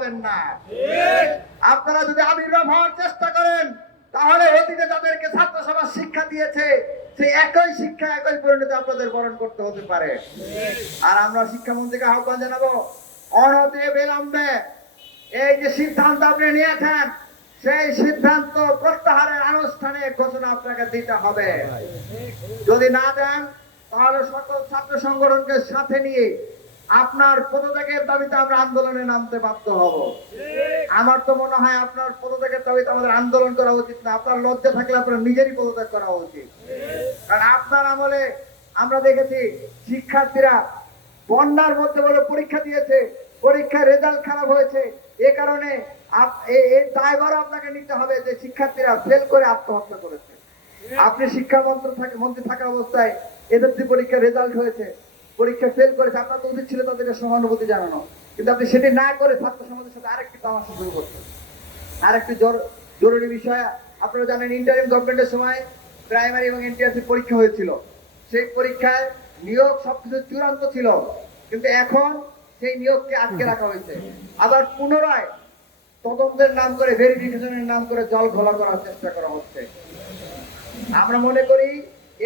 হবেন না। আপনারা যদি আবির্ভাব হওয়ার চেষ্টা করেন তাহলে অতীতে যাদেরকে ছাত্র সমাজ শিক্ষা দিয়েছে সেই একই শিক্ষা একই পরিণতি আপনাদের বরণ করতে হতে পারে। আর আমরা শিক্ষামন্ত্রীকে আহ্বান জানাবো, অনতি বিলম্বে এই যে সিদ্ধান্ত আপনি নিয়েছেন সেই সিদ্ধান্ত প্রত্যাহারের আনুষ্ঠানিক ঘোষণা আপনাকে দিতে হবে। যদি না দেন তাহলে সকল ছাত্র সংগঠনকে সাথে নিয়ে আপনার পদত্যাগের দাবিতে আমরা আন্দোলনে নামতে বাধ্য হব। আমার তো মনে হয় আপনার পদত্যাগের দাবিতে আমাদের আন্দোলন করা উচিত না, আপনার লজ্জা থাকলে আপনার নিজেরই পদত্যাগ করা উচিত। কারণ আপনার আমলে আমরা দেখেছি শিক্ষার্থীরা বন্যার মধ্যে বলে পরীক্ষা দিয়েছে, পরীক্ষার রেজাল্ট খারাপ হয়েছে, এ কারণে এই দায়ভার আপনাকে নিতে হবে যে শিক্ষার্থীরা ফেল করে আত্মহত্যা করেছে। আপনি মন্ত্রী থাকা অবস্থায় এদের যে পরীক্ষার রেজাল্ট হয়েছে, পরীক্ষা ফেল করেছে, আপনার তো উচিত ছিল তাদেরকে সহানুভূতি জানানো, কিন্তু আপনি সেটি না করে ছাত্র সমাজের সাথে আরেকটি তামাশা শুরু করছেন। আরেকটি জরুরি বিষয়, আপনারা জানেন ইন্টারিম গভর্নমেন্টের সময় প্রাইমারি এবং এনটিআরসি পরীক্ষা হয়েছিল। সেই পরীক্ষায় নিয়োগ সবকিছু চূড়ান্ত ছিল, কিন্তু এখন সেই নিয়োগকে আটকে রাখা হয়েছে। আবার পুনরায় তদন্তের নাম করে, ভেরিফিকেশনের নাম করে জল ঘোলা করার চেষ্টা করা হচ্ছে। আমরা মনে করি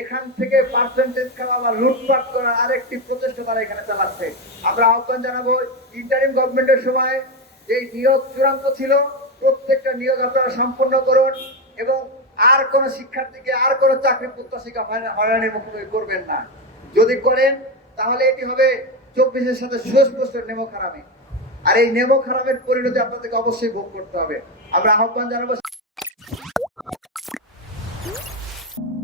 এখান থেকে পার্সেন্টেজ খাওয়া বা লুটপাট করার আরেকটি প্রচেষ্টা তারা এখানে চালাচ্ছে। আমরা আহ্বান জানাবো, ইন্টারিম গভর্নমেন্টের সময় এই নিয়োগ চূড়ান্ত ছিল, প্রত্যেকটা নিয়োগ আপনারা সম্পন্ন করুন এবং আর কোন শিক্ষার্থীকে আর কোন চাকরি প্রত্যাশীকে হয়রানির মুখোমুখি করবেন না। যদি করেন তাহলে এটি হবে 24-এর সাথে সুস্পষ্ট নেমো খারামি, আর এই নেমো খারামের পরিণতি আপনাদেরকে অবশ্যই ভোগ করতে হবে। আমরা আহ্বান জানাবো।